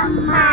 அம்மா